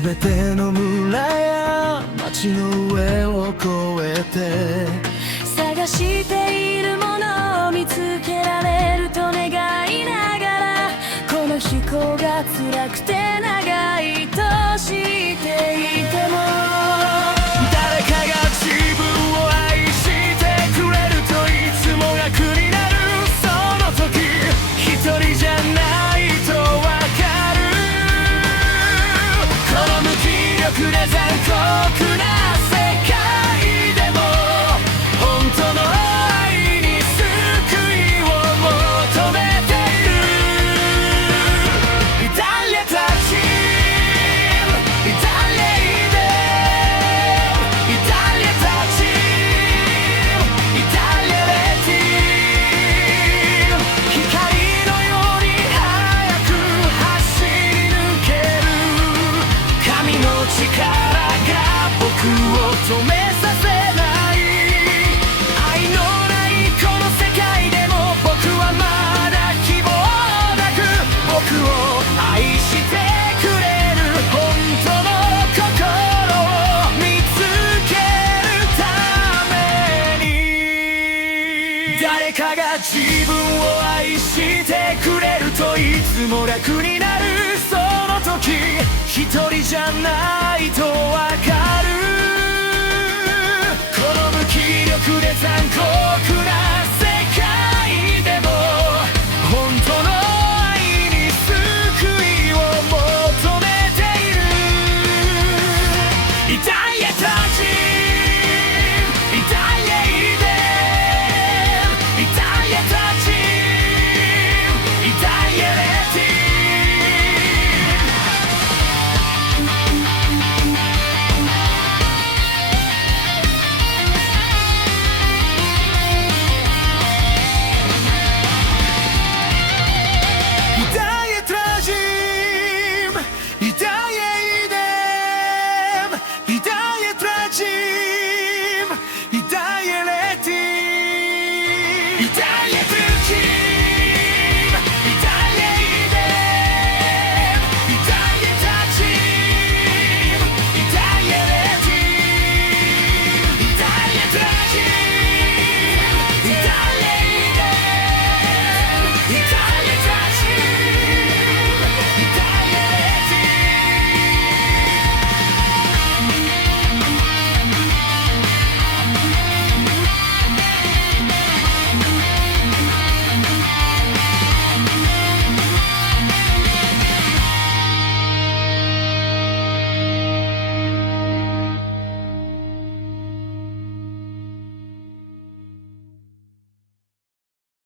全ての村や街の上を越えて探しているものを見つけられると願いながら、この飛行が辛くて長いと知っていても、誰かが自分を愛してくれるといつも楽になる。その時一人じゃないとわかる。この無気力で残酷な世界でも本当の愛に救いを求めている。誰たち止めさせない愛のないこの世界でも僕はまだ希望なく僕を愛してくれる本当の心を見つけるために、誰かが自分を愛してくれるといつも楽になる。その時一人じゃないとわかる。気力で残酷な世界でも本当の愛に救いを求めている。イタリアたちイタリアイデイタリアたちイタリアレティイタ